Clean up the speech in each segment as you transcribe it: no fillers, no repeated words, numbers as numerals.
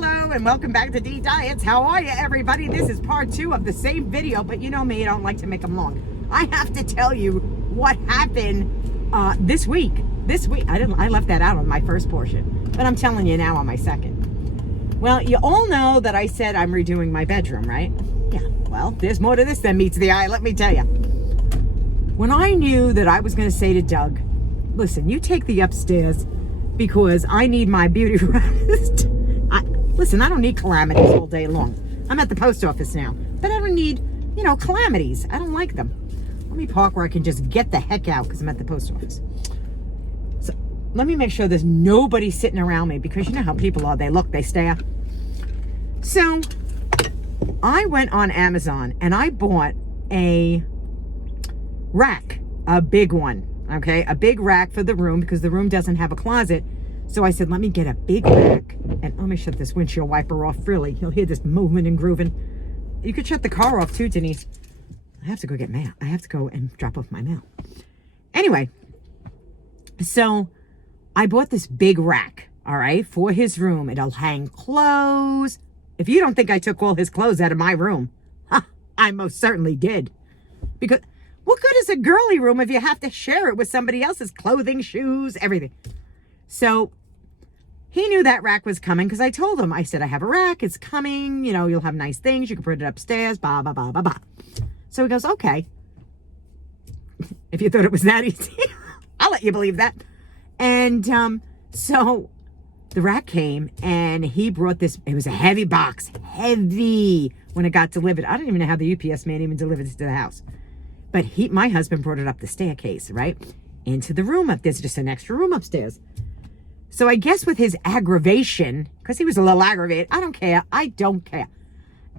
Hello and welcome back to D Diets. How are you, everybody? This is part 2 of the same video, but you know me, I don't like to make them long. I have to tell you what happened this week. I left that out on my first portion, but I'm telling you now on my second. Well, you all know that I said I'm redoing my bedroom, right? Yeah, well, there's more to this than meets the eye, let me tell you. When I knew that I was going to say to Doug, listen, you take the upstairs because I need my beauty rest. Listen, I don't need calamities all day long. I'm at the post office now, but I don't need, calamities. I don't like them. Let me park where I can just get the heck out because I'm at the post office. So let me make sure there's nobody sitting around me because you know how people are. They look, they stare. So I went on Amazon and I bought a rack, a big one, okay? A big rack for the room because the room doesn't have a closet. So I said, let me get a big rack and let me shut this windshield wiper off. Really, you'll hear this movement and grooving. You could shut the car off too, Denise. I have to go get mail. I have to go and drop off my mail. Anyway, so I bought this big rack, all right, for his room. It'll hang clothes. If you don't think I took all his clothes out of my room, I most certainly did. Because what good is a girly room if you have to share it with somebody else's clothing, shoes, everything? So he knew that rack was coming because I told him, I said, I have a rack. It's coming. You'll have nice things. You can put it upstairs, blah, blah, blah, blah, blah. So he goes, okay. If you thought it was that easy, I'll let you believe that. And so the rack came and he brought this. It was a heavy box, heavy when it got delivered. I don't even know how the UPS man even delivered it to the house. But my husband brought it up the staircase, right? Into the room up. There's just an extra room upstairs. So I guess with his aggravation, because he was a little aggravated, I don't care. I don't care.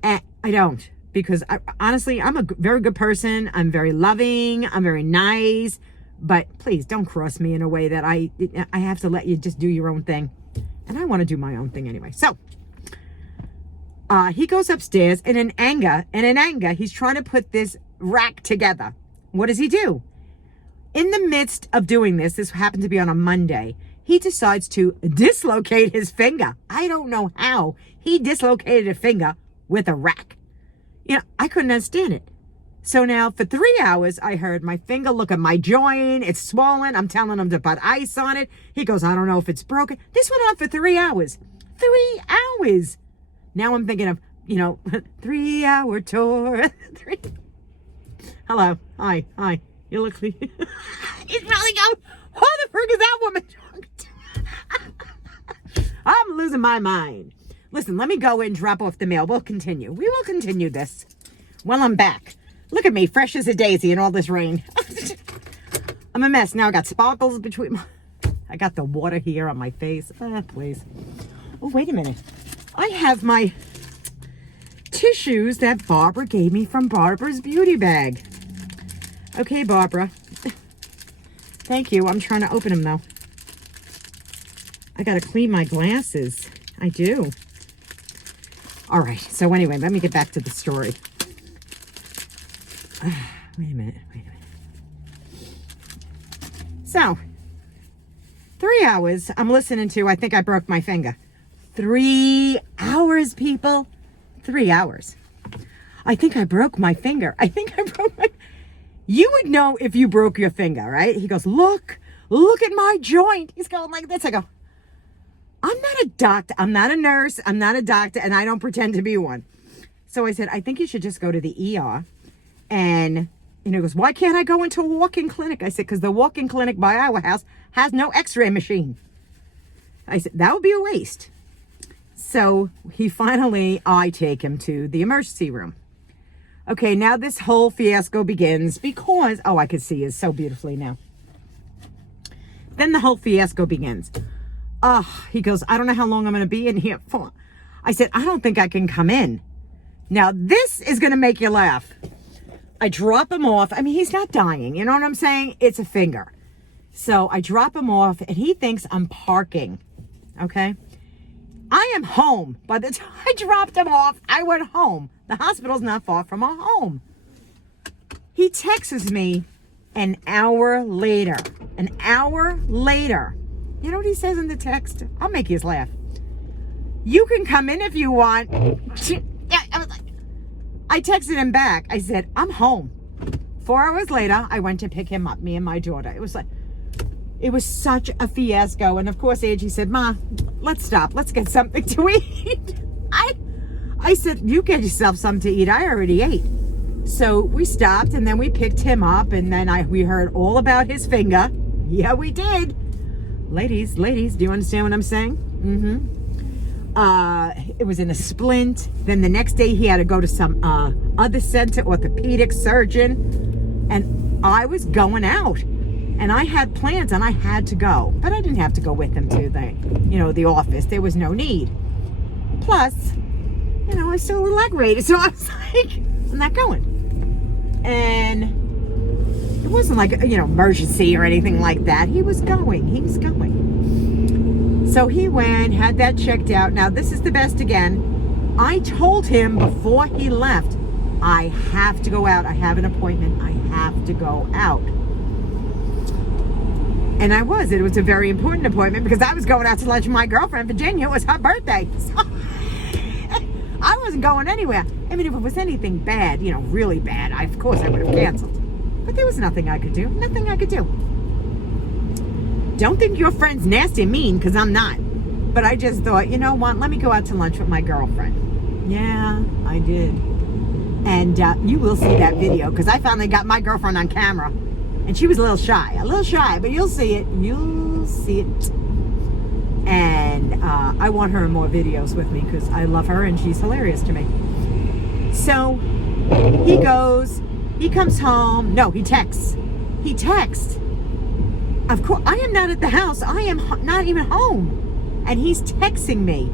I don't. Because honestly, I'm a very good person. I'm very loving. I'm very nice. But please don't cross me in a way that I have to let you just do your own thing. And I want to do my own thing anyway. So he goes upstairs and in anger, he's trying to put this rack together. What does he do? In the midst of doing this happened to be on a Monday, he decides to dislocate his finger. I don't know how he dislocated a finger with a rack. I couldn't understand it. So now for 3 hours, I heard my finger, look at my joint. It's swollen. I'm telling him to put ice on it. He goes, I don't know if it's broken. This went on for 3 hours. 3 hours. Now I'm thinking of, 3-hour tour. Hello. Hi. You look. He's probably going, who the frick is that woman? I'm losing my mind. Listen, let me go and drop off the mail. We will continue this. Well, I'm back. Look at me, fresh as a daisy in all this rain. I'm a mess. Now I got sparkles between I got the water here on my face. Please. Oh, wait a minute. I have my tissues that Barbara gave me from Barbara's beauty bag. Okay, Barbara. Thank you. I'm trying to open them, though. I got to clean my glasses. I do. All right. So anyway, let me get back to the story. Wait a minute. So, 3 hours I'm listening to, I think I broke my finger. 3 hours, people. 3 hours. I think I broke my finger. You would know if you broke your finger, right? He goes, look at my joint. He's going like this. I go, I'm not a doctor. I'm not a nurse. I'm not a doctor. And I don't pretend to be one. So I said, I think you should just go to the ER. And he goes, why can't I go into a walk-in clinic? I said, because the walk-in clinic by our house has no x-ray machine. I said, that would be a waste. So I take him to the emergency room. Okay, now this whole fiasco begins because, I can see it so beautifully now. Then the whole fiasco begins. He goes, I don't know how long I'm going to be in here for. I said, I don't think I can come in. Now, this is going to make you laugh. I drop him off. I mean, he's not dying. You know what I'm saying? It's a finger. So I drop him off, and he thinks I'm parking. Okay? I am home. By the time I dropped him off, I went home. The hospital's not far from our home. He texts me an hour later. You know what he says in the text? I'll make you laugh. You can come in if you want. Yeah, I was like, I texted him back. I said, I'm home. 4 hours later, I went to pick him up, me and my daughter. It was such a fiasco. And of course, Angie said, Ma, let's stop. Let's get something to eat. I said, you get yourself something to eat. I already ate. So we stopped, and then we picked him up, and then we heard all about his finger. Yeah, we did. Ladies, do you understand what I'm saying? It was in a splint. Then the next day he had to go to some other center, orthopedic surgeon, and I was going out, and I had plans, and I had to go, but I didn't have to go with him to the office. There was no need. Plus, I was still aggravated, so I was like, I'm not going. And it wasn't like emergency or anything like that. He was going. So he went, had that checked out. Now, this is the best again. I told him before he left, I have to go out. I have an appointment. I have to go out. And I was. It was a very important appointment because I was going out to lunch with my girlfriend, Virginia. It was her birthday. So I wasn't going anywhere. I mean, if it was anything bad, really bad, of course I would have canceled. But there was nothing I could do. Nothing I could do. Don't think your friend's nasty and mean, because I'm not. But I just thought, you know what? Let me go out to lunch with my girlfriend. Yeah, I did. And you will see that video, because I finally got my girlfriend on camera. And she was a little shy, but you'll see it. You'll see it. And I want her in more videos with me, because I love her and she's hilarious to me. So he comes home. No, he texts. Of course, I am not at the house. I am not even home. And he's texting me.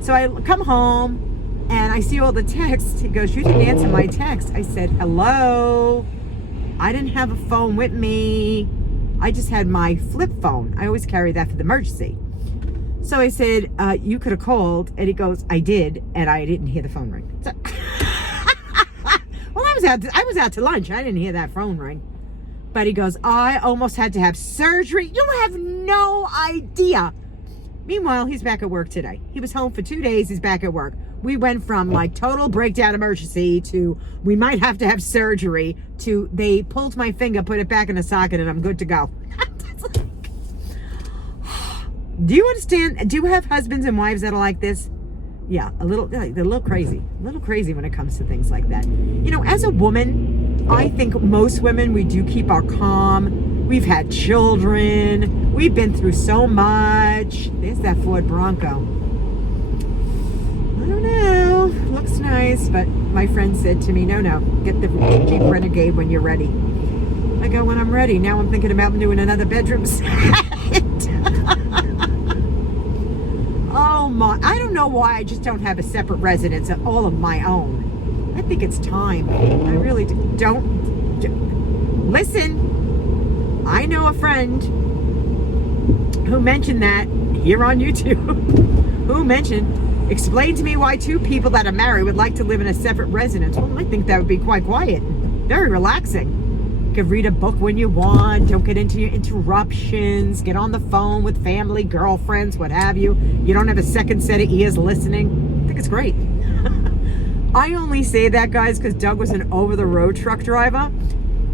So I come home and I see all the texts. He goes, you didn't answer my text. I said, hello. I didn't have a phone with me. I just had my flip phone. I always carry that for the emergency. So I said, you could have called. And he goes, I did. And I didn't hear the phone ring. So well, I was out to lunch. I didn't hear that phone ring. But he goes, I almost had to have surgery. You have no idea. Meanwhile, he's back at work today. He was home for 2 days. He's back at work. We went from total breakdown emergency to we might have to have surgery to they pulled my finger, put it back in the socket, and I'm good to go. Do you understand? Do you have husbands and wives that are like this? Yeah, they're a little crazy. A little crazy when it comes to things like that. As a woman, I think most women, we do keep our calm. We've had children. We've been through so much. There's that Ford Bronco. I don't know. Looks nice, but my friend said to me, no, get the Jeep Renegade when you're ready. I go, when I'm ready. Now I'm thinking about doing another bedroom set. Oh my, I don't know why I just don't have a separate residence all of my own. I think it's time. I really don't. Listen, I know a friend who mentioned that here on YouTube. Explain to me why two people that are married would like to live in a separate residence. Well, I think that would be quite quiet, very relaxing. You can read a book when you want, don't get into your interruptions, get on the phone with family, girlfriends, what have you. You don't have a second set of ears listening. I think it's great. I only say that, guys, because Doug was an over-the-road truck driver,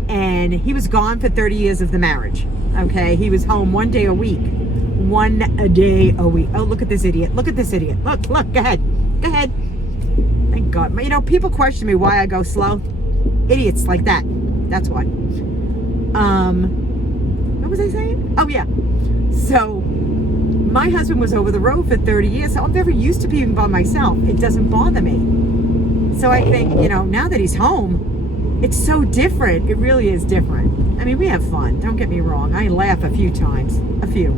and he was gone for 30 years of the marriage. Okay, he was home 1 day a week. 1 day a week. Oh, look at this idiot. Look at this idiot. Look, go ahead. Thank God. People question me why I go slow. Idiots like that. That's why. What was I saying? Oh, yeah. So, my husband was over the road for 30 years, so I'm very used to being by myself. It doesn't bother me. So I think, now that he's home, it's so different. It really is different. I mean, we have fun. Don't get me wrong. I laugh a few times. A few.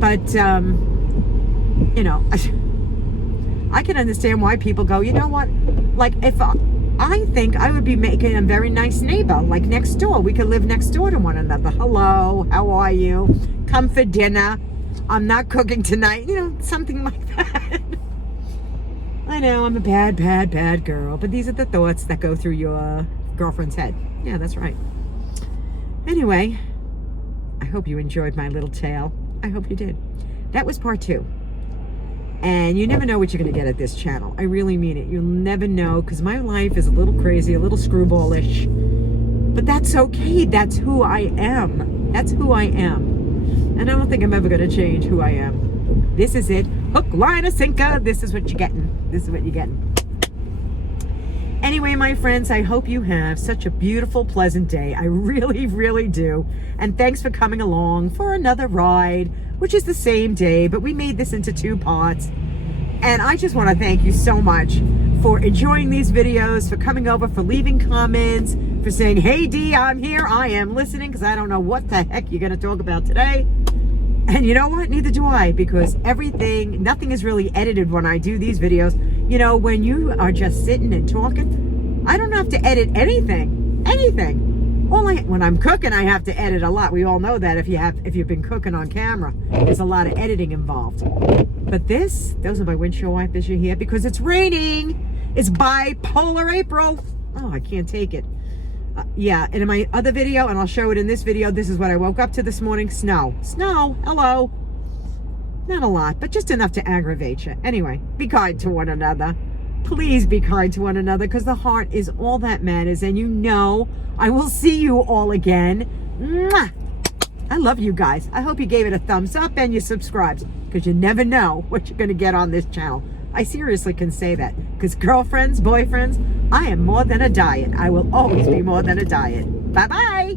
But, I can understand why people go, you know what? If I think I would be making a very nice neighbor, like next door. We could live next door to one another. Hello, how are you? Come for dinner. I'm not cooking tonight. Something like that. I know I'm a bad girl, but these are the thoughts that go through your girlfriend's head. Yeah, that's right. Anyway, I hope you enjoyed my little tale. I hope you did. That was part 2. And you never know what you're going to get at this channel. I really mean it. You'll never know, because my life is a little crazy, a little screwballish. But that's okay. That's who I am. That's who I am. And I don't think I'm ever going to change who I am. This is it. Hook, line, and sinker. This is what you're getting. This is what you're getting. Anyway, my friends, I hope you have such a beautiful, pleasant day. I really, really do. And thanks for coming along for another ride, which is the same day, but we made this into 2 parts. And I just want to thank you so much for enjoying these videos, for coming over, for leaving comments, for saying, hey, Dee, I'm here. I am listening, because I don't know what the heck you're going to talk about today. And you know what? Neither do I, because nothing is really edited when I do these videos. You know, when you are just sitting and talking, I don't have to edit anything. When I'm cooking, I have to edit a lot. We all know that if you've been cooking on camera, there's a lot of editing involved. But those are my windshield wipers you hear, because it's raining. It's bipolar April. Oh, I can't take it. Yeah, and in my other video, and I'll show it in this video, this is what I woke up to this morning. Snow, hello. Not a lot, but just enough to aggravate you. Anyway, be kind to one another. Please be kind to one another, because the heart is all that matters. And you know, I will see you all again. Mwah! I love you guys. I hope you gave it a thumbs up and you subscribed, because you never know what you're going to get on this channel. I seriously can say that, because girlfriends, boyfriends, I am more than a diet. I will always be more than a diet. Bye-bye.